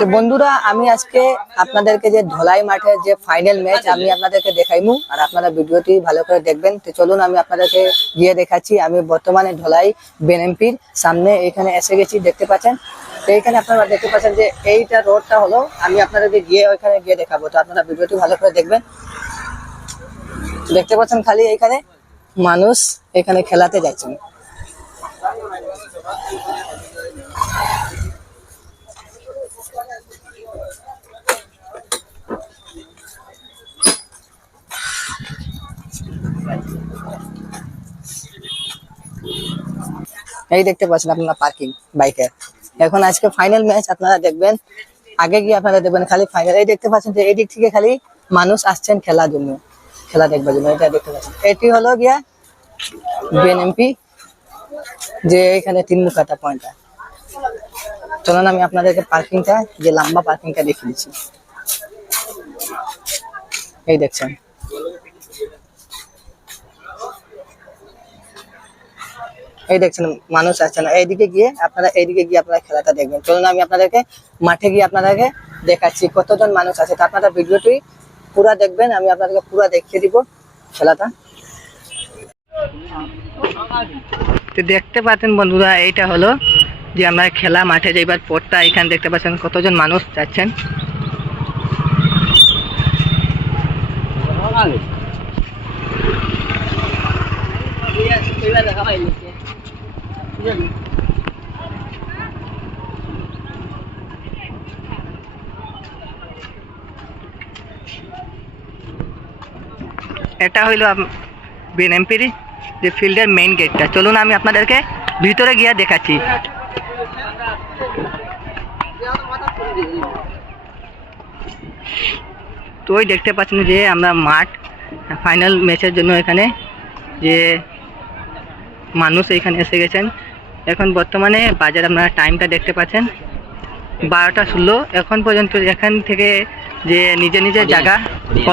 তো বন্ধুরা, আমি আজকে আপনাদেরকে যে ধলাই মাঠের যে ফাইনাল ম্যাচ আমি আপনাদেরকে দেখাইমু, আর আপনারা ভিডিওটি ভালো করে দেখবেন। তো চলুন, আমি আপনাদেরকে গিয়ে দেখাচ্ছি। আমি বর্তমানে ধলাই বেনএমপির সামনে এখানে এসে গেছি, দেখতে পাচ্ছেন? তো এইখানে আপনারা দেখতে পাচ্ছেন যে এইটা রোডটা হলো, আমি আপনাদেরকে গিয়ে ওইখানে গিয়ে দেখাবো। তো আপনারা ভিডিওটি ভালো করে দেখবেন। দেখতে পাচ্ছেন খালি এখানে মানুষ এখানে খেলাতে যাচ্ছেন। এই দেখতে পাচ্ছেন আপনারা পার্কিং বাইকের এখন আজকে ফাইনাল ম্যাচ আপনারা দেখবেন, আগে গিয়ে আপনারা দেখবেন খালি ফাইনাল এই দেখতে পাচ্ছেন যে এই দিক থেকে খালি মানুষ আসছেন খেলার জন্য, খেলা দেখবার জন্য। এটা দেখতে পাচ্ছেন। এটি হলো গিয়া বিএনএমপি যে এখানে তিন মুখাটা পয়েন্টটা চলুন আমি আপনাদেরকে পার্কিংটা যে লম্বা পার্কিংটা দেখিয়ে দিচ্ছি। এই দেখছেন। এই দেখছেন, মানুষ আসছে না। এইদিকে গিয়ে আপনারা, এইদিকে গিয়ে আপনারা খেলাটা দেখবেন। চলুন, আমি আপনাদেরকে মাঠে গিয়ে আপনাদেরকে দেখাচ্ছি কতজন মানুষ আছে। তা আপনারা ভিডিওটি পুরা দেখবেন, আমি আপনাদেরকে পুরা দেখিয়ে দিব খেলাটা। তো দেখতে পাচ্ছেন বন্ধুরা, এইটা হলো যে আমরা খেলা মাঠে যাইবার পরটা এখানে দেখতে পাচ্ছেন কতজন মানুষ যাচ্ছেন। এটা হইল বিএনএমপির যে ফিল্ডের মেইন গেটটা চলুন আমি আপনাদেরকে ভিতরে গিয়ে দেখাচ্ছি। তো ওই দেখতে পাচ্ছেন যে আমরা মাঠ ফাইনাল ম্যাচের জন্য এখানে যে মানুষ এখানে এসে গেছেন। এখন বর্তমানে বাজার আপনারা টাইমটা দেখতে পাচ্ছেন। বারোটা ষোলো এখন পর্যন্ত এখান থেকে যে নিজের নিজের জায়গা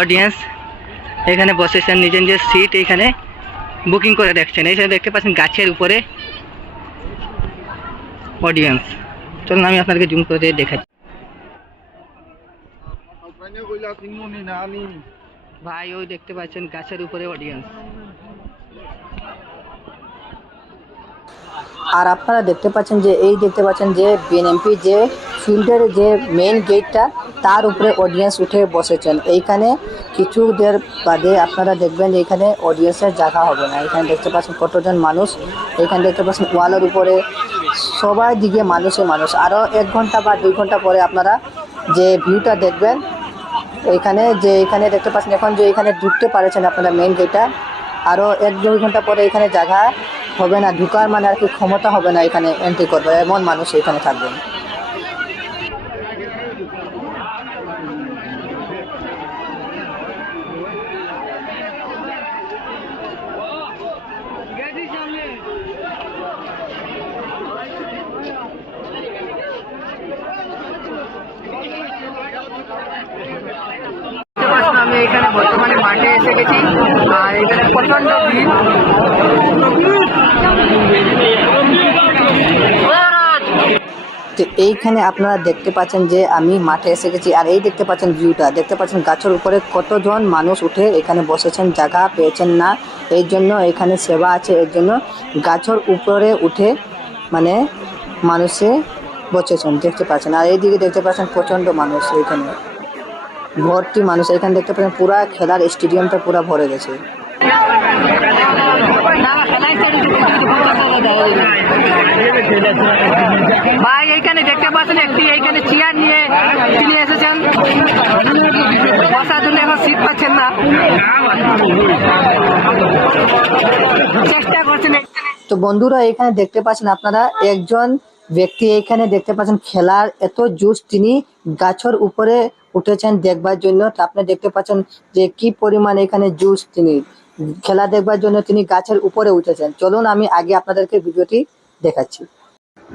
অডিয়েন্স এখানে বসেছেন নিজের নিজের সিট এখানে বুকিং করে দেখছেন। এইখানে দেখতে পাচ্ছেন গাছের উপরে অডিয়েন্স চলুন আমি আপনাদেরকে জুম করে দেখাচ্ছি। ভাই ওই দেখতে পাচ্ছেন গাছের উপরে অডিয়েন্স আর আপনারা দেখতে পাচ্ছেন যে, এই দেখতে পাচ্ছেন যে বিএনএমপি যে ফিল্ডের যে মেইন গেটটা তার উপরে অডিয়েন্স উঠে বসেছেন। এইখানে কিছু দের বাদে আপনারা দেখবেন এখানে অডিয়েন্সের জায়গা হবে না। এখানে দেখতে পাচ্ছেন কতজন মানুষ। এখানে দেখতে পাচ্ছেন ওয়ালের উপরে সবাই দিকে মানুষে মানুষ। আরও এক ঘণ্টা বা দুই ঘণ্টা পরে আপনারা যে ভিউটা দেখবেন, এখানে যে, এখানে দেখতে পাচ্ছেন এখন যে এখানে ঢুকতে পারেছেন আপনারা মেইন গেটটা আরও এক দুই ঘণ্টা পরে এখানে জায়গা হবে না, ঢুকার মানে আর কি ক্ষমতা হবে না এখানে এন্ট্রি করবে, এমন মানুষ এখানে থাকবেন আমি এখানে বর্তমানে মাঠে এসে গেছি। আর এখানে প্রচণ্ড ভিড়। তো এইখানে আপনারা দেখতে পাচ্ছেন যে আমি মাঠে এসে গেছি। আর এই দেখতে পাচ্ছেন ভিউটা দেখতে পাচ্ছেন গাছের উপরে কতজন মানুষ উঠে এখানে বসেছেন, জায়গা পেয়েছেন না। এই জন্য এখানে সেবা আছে। এর জন্য গাছের উপরে উঠে মানে মানুষে বসেছেন, দেখতে পাচ্ছেন। আর এইদিকে দেখতে পাচ্ছেন প্রচণ্ড মানুষ এইখানে ভর্তি মানুষ। এখানে দেখতে পাচ্ছেন পুরা খেলার স্টেডিয়ামটা পুরা ভরে গেছে। ভাই, এইখানে দেখতে পাচ্ছেন একটি, এইখানে চেয়ার নিয়ে তিনি এসেছেন। বসার জন্য এখন সিট পাচ্ছেন না। চেষ্টা করছেন তো বন্ধুরা এখানে দেখতে পাচ্ছেন আপনারা একজন ব্যক্তি এখানে দেখতে পাচ্ছেন খেলার এত জুস তিনি গাছের উপরে উঠেছেন দেখবার জন্য। তো আপনি দেখতে পাচ্ছেন যে কি পরিমাণ এখানে জুস তিনি। খেলা দেখবার জন্য তিনি গাছের উপরে উঠেছেন। চলুন আমি আগে আপনাদেরকে ভিডিওটি দেখাচ্ছি।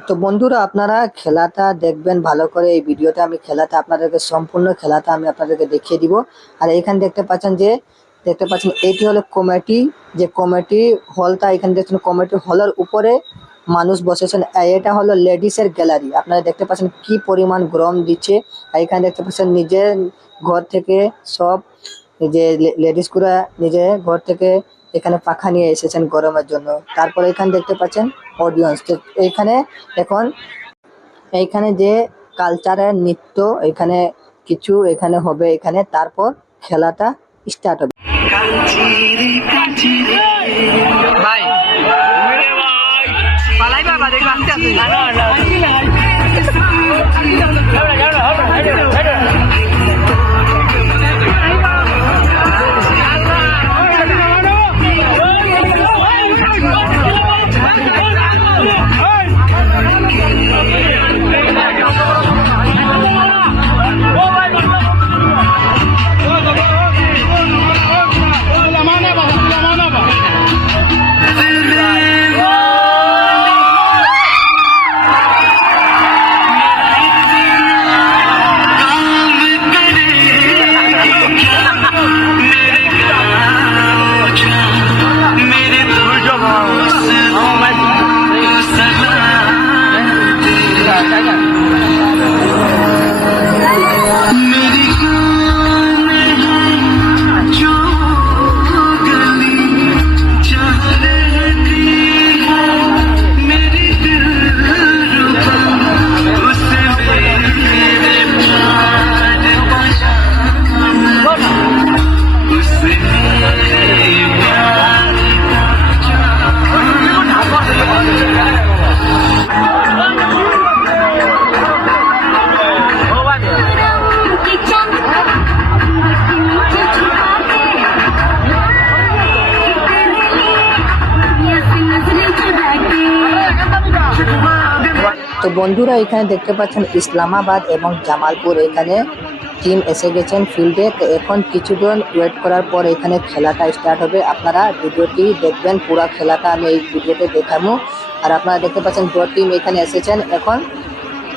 তো বন্ধুরা, আপনারা খেলাটা দেখবেন ভালো করে। এই ভিডিওতে আমি খেলাটা আপনাদেরকে, সম্পূর্ণ খেলাটা আমি আপনাদেরকে দেখিয়ে দিব। আর এখানে দেখতে পাচ্ছেন যে, দেখতে পাচ্ছেন এটি হলো কমিটি। যে কমিটি হলটা, এখানে দেখছেন কমিটি হলের উপরে মানুষ বসেছেন। এটা হলো লেডিসের গ্যালারি। আপনারা দেখতে পাচ্ছেন কি পরিমাণ গরম দিচ্ছে। এখানে দেখতে পাচ্ছেন নিজের ঘর থেকে সব যে লেডিসগুলা নিজে ঘর থেকে এখানে পাখা নিয়ে এসেছেন গরমের জন্য তারপরে এখানে দেখতে পাচ্ছেন অডিয়েন্স এইখানে এখন এইখানে যে কালচারের নৃত্য এখানে কিছু এখানে হবে এখানে তারপর খেলাটা স্টার্ট হবে ভাই বন্ধুরা এখানে দেখতে পাচ্ছেন ইসলামাবাদ এবং জামালপুর। এখানে টিম এসে গেছেন ফিল্ডে তো এখন কিছুজন ওয়েট করার পর এখানে খেলাটা স্টার্ট হবে। আপনারা ভিডিওটি দেখবেন, পুরো খেলাটা আমি এই ভিডিওতে দেখাবো। আর আপনারা দেখতে পাচ্ছেন দু টিম এখানে এসেছেন। এখন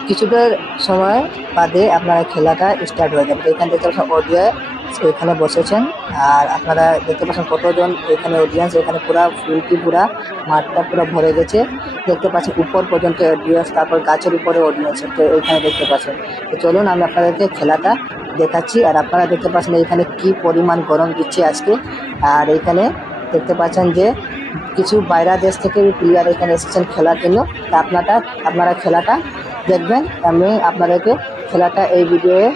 কিছুটার সময় বাদে আপনারা খেলাটা স্টার্ট হয়ে যাবে। এখানে পাচ্ছেন অডিও এখানে বসেছেন। আর আপনারা দেখতে পাচ্ছেন কতজন এখানে অডিয়েন্স এখানে পুরা ফুলটি পুরা মাঠটা পুরো ভরে গেছে। দেখতে পাচ্ছেন উপর পর্যন্ত অডিয়েন্স তারপর গাছের উপরে অডিয়েন্স এখানে দেখতে পাচ্ছেন। তো চলুন আমি আপনাদেরকে খেলাটা দেখাচ্ছি। আর আপনারা দেখতে পাচ্ছেন এখানে কি পরিমাণ গরম দিচ্ছে আজকে। আর এখানে দেখতে পাচ্ছেন যে কিছু বাইরা দেশ থেকে প্লেয়ার এখানে এসেছেন খেলার জন্য। তা আপনারা আপনারা খেলাটা দেখবেন। আমি আপনাদেরকে খেলাটা এই ভিডিওয়ে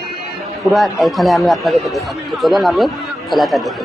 পুরো এখানে আমি আপনাদেরকে দেখাবো চলুন আমি খেলাটা দেখে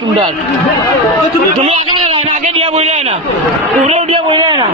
তোমরা তুমি আগে না আগে দিয়া বইলে না উড়েও দিয়া বইলে না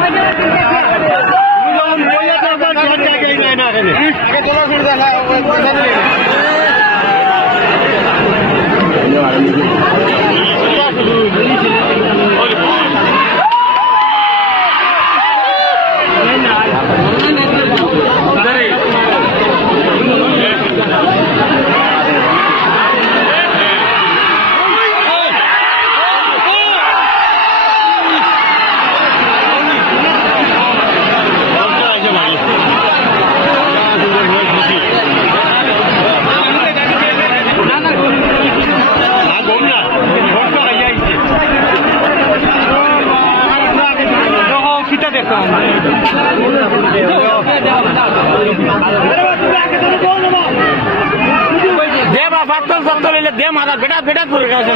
বা পাত্তল পাত্তল এলে দে মাথা বেটা বেটা করে গেছে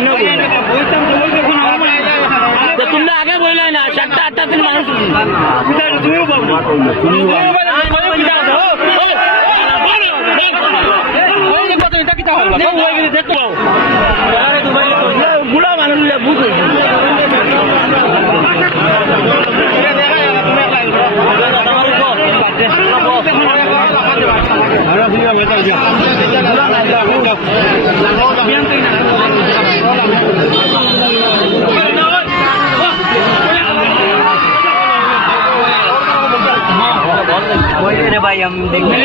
তোমরা আগে বললে না চারটা আটটা দিন মানুষ বুড়া মানুষ Ahora sí voy a meter ya. Oye, le vaya, déjame.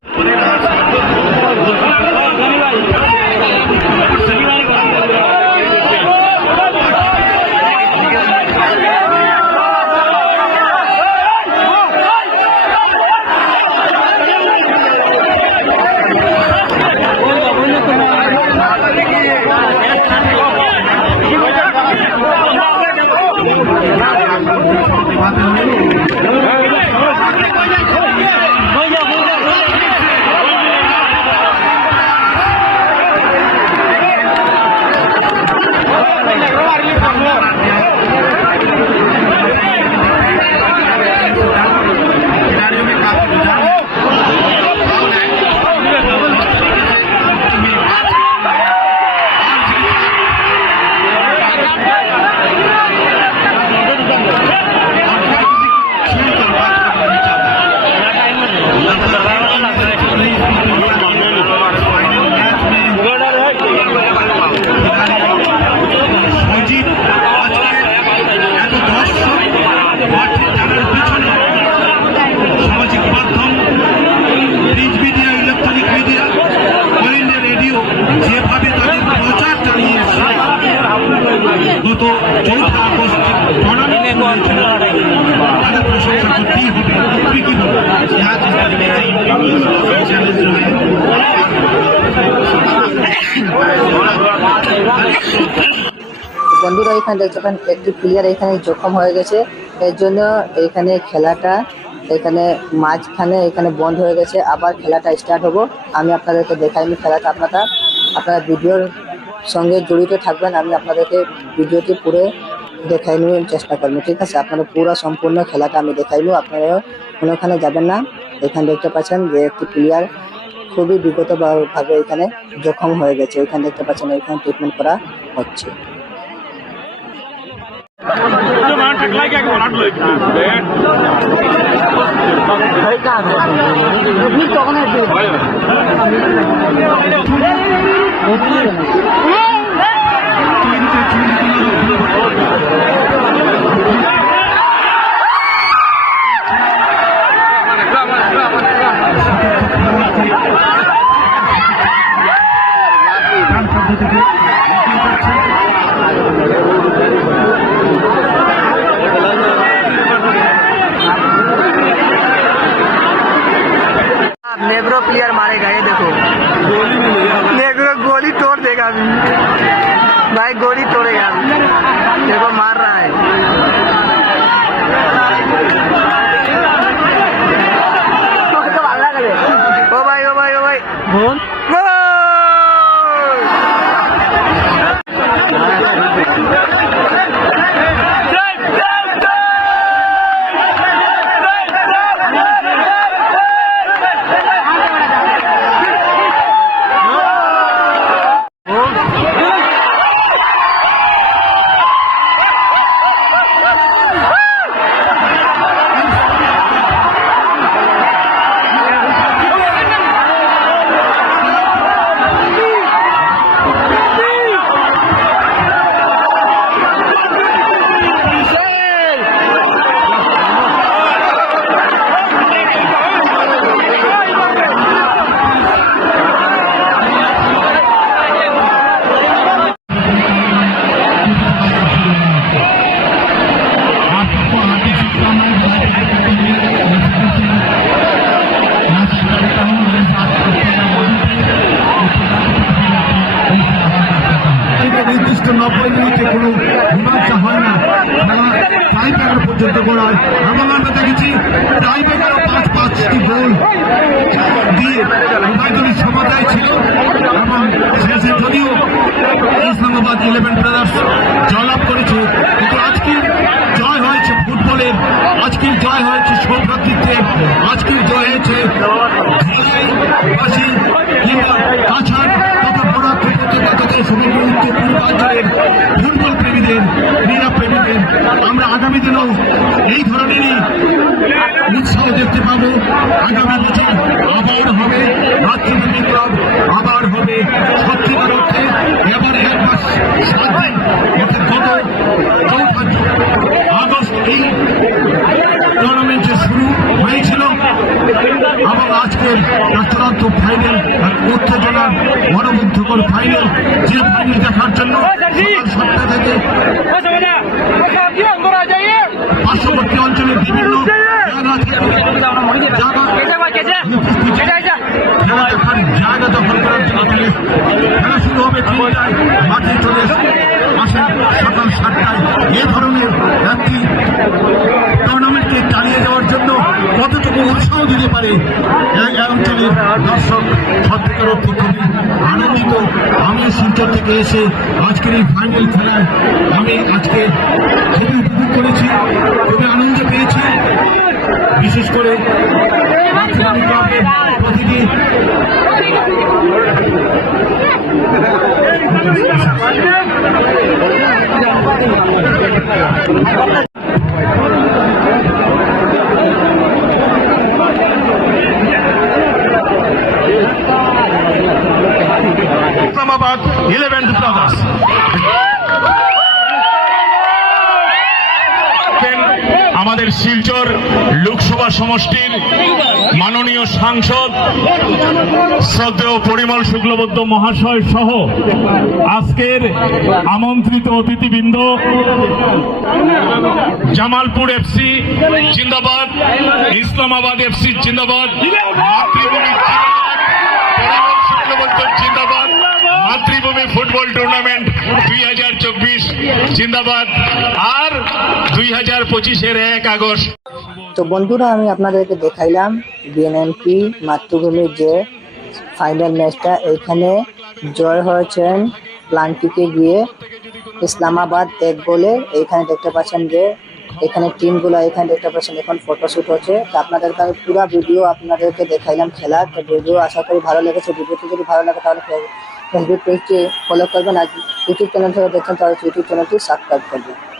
গত চৌঠা আগস্ট টুর্নামেন্ট হয়েছিল তাদের প্রশংসা করতেই হবে তুমি কি বলব চ্যালেঞ্জ বন্ধুরা এখানে দেখতে পান একটি প্লেয়ার এখানে জখম হয়ে গেছে এর জন্য এখানে খেলাটা এখানে মাঝখানে এখানে বন্ধ হয়ে গেছে। আবার খেলাটা স্টার্ট হব। আমি আপনাদেরকে দেখাইনি খেলাটা আপনারা আপনারা ভিডিওর সঙ্গে জড়িত থাকবেন আমি আপনাদেরকে ভিডিওটি পুরো দেখাই নেওয়ার চেষ্টা করব ঠিক আছে? আপনারা পুরো সম্পূর্ণ খেলাটা আমি দেখাইবো আপনারা কোনোখানে যাবেন না। এখানে দেখতে পাচ্ছেন যে একটি প্লেয়ার খুবই বিগতভাবে এখানে জখম হয়ে গেছে এখানে দেখতে পাচ্ছেন এখানে ট্রিটমেন্ট করা হচ্ছে। ডান ইসলামাবাদ ইলেভেন ব্রাদার্স জয়লাভ করেছে। কিন্তু আজকের জয় হয়েছে ফুটবলের। আজকের জয় হয়েছে সৌভ্রাতৃত্বের আজকের জয় হয়েছে ফুটবল প্রেমীদের, ক্রীড়া প্রেমীদের আমরা আগামী দিনেও এই ধরনেরই উৎসাহ দেখতে পাবো। আগামী বছর আবার হবে। মাতৃভূমি ক্লাব আবার হবে। সত্যিকার আজকের চূড়ান্ত ফাইনাল আর উত্তেজনার মনোমুগ্ধকর ফাইনাল যে ফাইনাল দেখার জন্য সাতটা থেকে পার্শ্ববর্তী অঞ্চলের বিভিন্ন জায়গা দখল করার জন্য খেলা শুরু হবে তিনটায় মাঠে চলে আসেন সকাল সাতটায়। এ ধরনের একটি টুর্নামেন্টকে চালিয়ে যাওয়ার জন্য কতটুকু উৎসাহ দিতে পারে দর্শক সত্যিকার অর্থে খুবই আনন্দিত, আমি শিলচর থেকে এসে আজকের এই ফাইনাল খেলায় আমি আজকে খুবই উপভোগ করেছি, খুবই আনন্দ পেয়েছি। বিশেষ করে ইসলামাবাদ ইলেভেন ব্রাদার্স আমাদের শিলচর লোকসভা সমষ্টির মাননীয় সাংসদ শ্রদ্ধেয় পরিমল শুক্লবদ্ধ মহাশয় সহ আজকের আমন্ত্রিত অতিথিবৃন্দ, জামালপুর এফসি জিন্দাবাদ, ইসলামাবাদ এফসি জিন্দাবাদ, মাতৃভূমি মাতৃভূমি ফুটবল টুর্নামেন্ট দুই হাজার চব্বিশ, জিন্দাবাদ। আর দুই হাজার পঁচিশের এক আগস্ট। তো বন্ধুরা, আমি আপনাদেরকে দেখাইলাম বিএনএমপি মাতৃভূমির যে ফাইনাল ম্যাচটা এইখানে জয় হয়েছেন প্লান্টিকে গিয়ে ইসলামাবাদ এক গোলে। এইখানে দেখতে পাচ্ছেন যে এখানে টিমগুলো, এখানে দেখতে পাচ্ছেন এখন ফটোশ্যুট হচ্ছে। তো আপনাদেরকে আমি পুরো ভিডিও আপনাদেরকে দেখাইলাম খেলা তো ভিডিও আশা করি ভালো লেগেছে। ভিডিওটি যদি ভালো লাগে তাহলে फेसबुक पेज के फॉलो कर यूट्यूब चैनल से अच्छा यूट्यूब चैनल से सब्सक्राइब कर दें